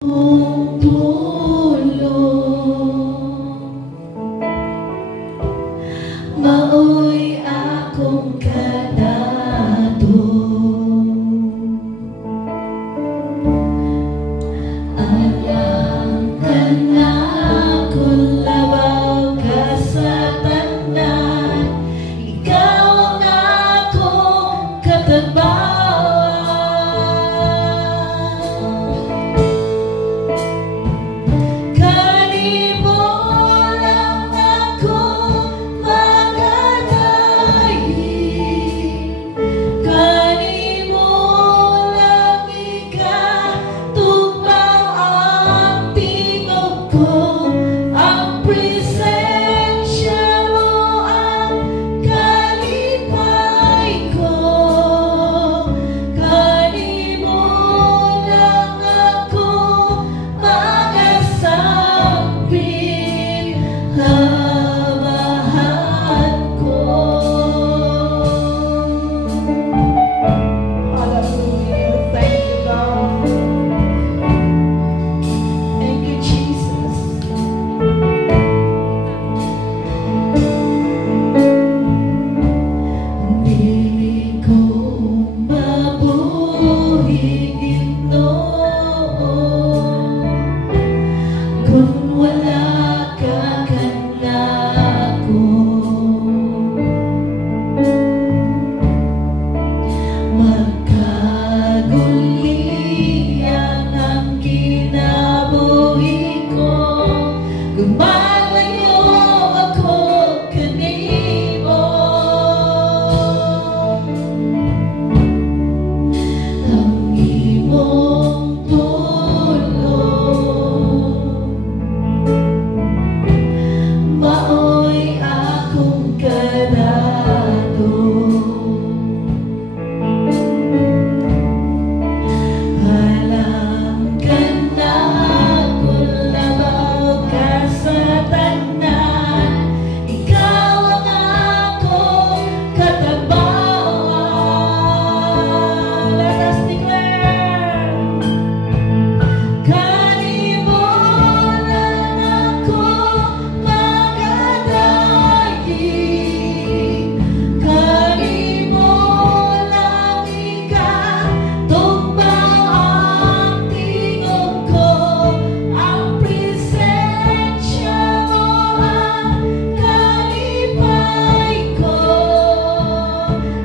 Maoy akong kanato, alam ka na kung labaw ka sa tanan, ikaw ang akong katabawan.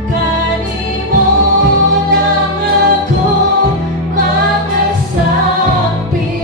Kanimo lang ako magasakpi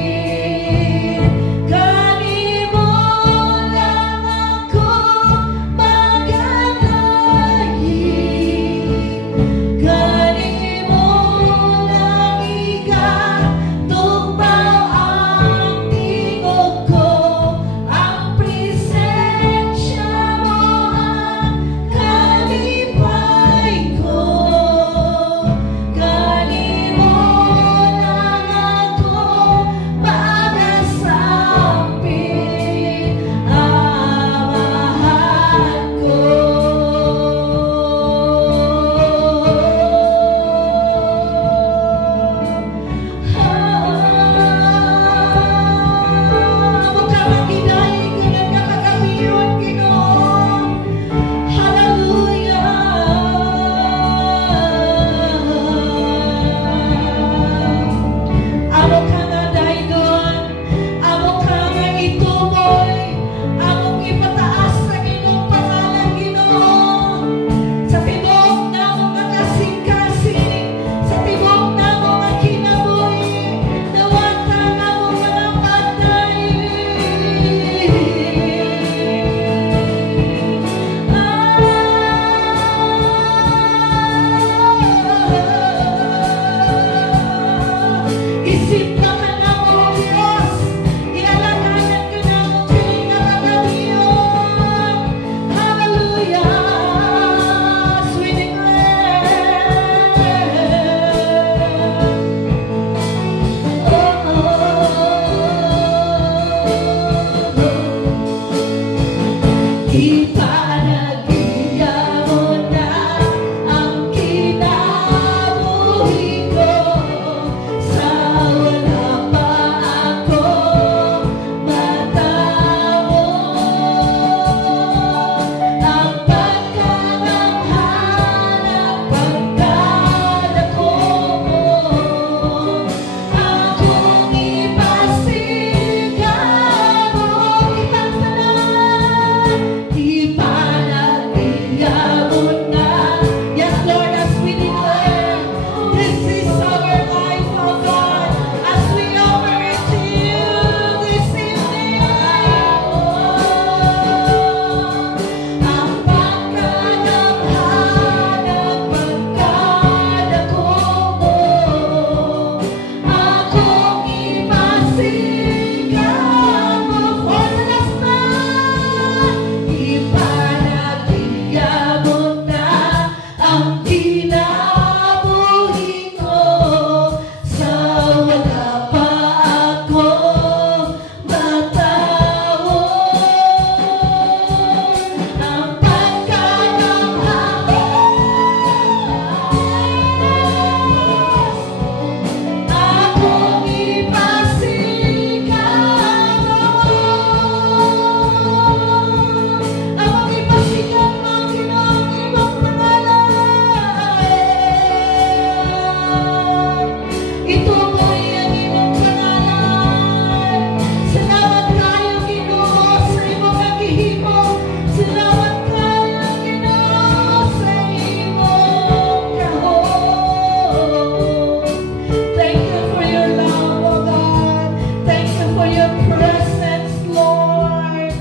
your presence, Lord.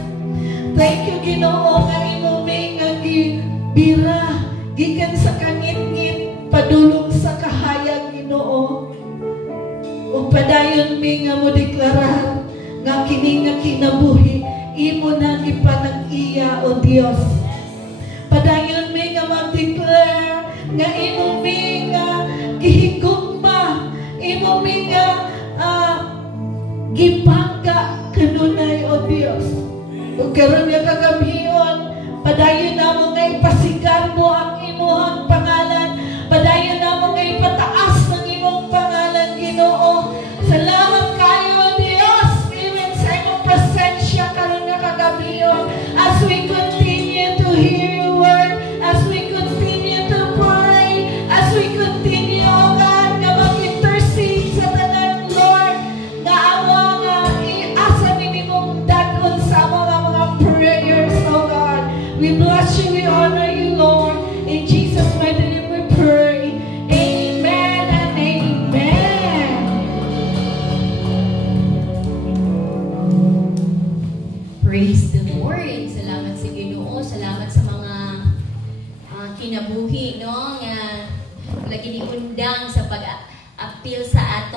Thank you, Ginoo, nga inuming nga gibira gikan sa kangit-ngit padulong sa kahayag, Ginoo. Ug padayon mi nga mo deklarar nga kini nga kinabuhi imo na gipanag-iya, o Dios. Padayon mi nga mag-declare nga imo mi nga gihigugma, imo mi nga gipangga kanunay, o Dios. Ug karon nga kagabion, padayon namo nga ipasigar mo ang imong pangalan, padayon namo nga ipataas ang imong pangalan, Ginoo. Salamat kayo, Dios, even sa imong presensya karon nga kagabion, as we continue to hear your word, as we continue to pray, as we continue, O God, nga mag-intercede sa tanan, Lord, nga amo nga iasa minimum dagon sa mga prayers, O God. We bless you, we honor you, Lord. In Jesus' mighty name we pray. Amen and amen. Praise the Lord. Salamat sa Ginoo. Salamat sa mga kinabuhi, no? Nga lagi ni undang sa pag-appeal sa ato.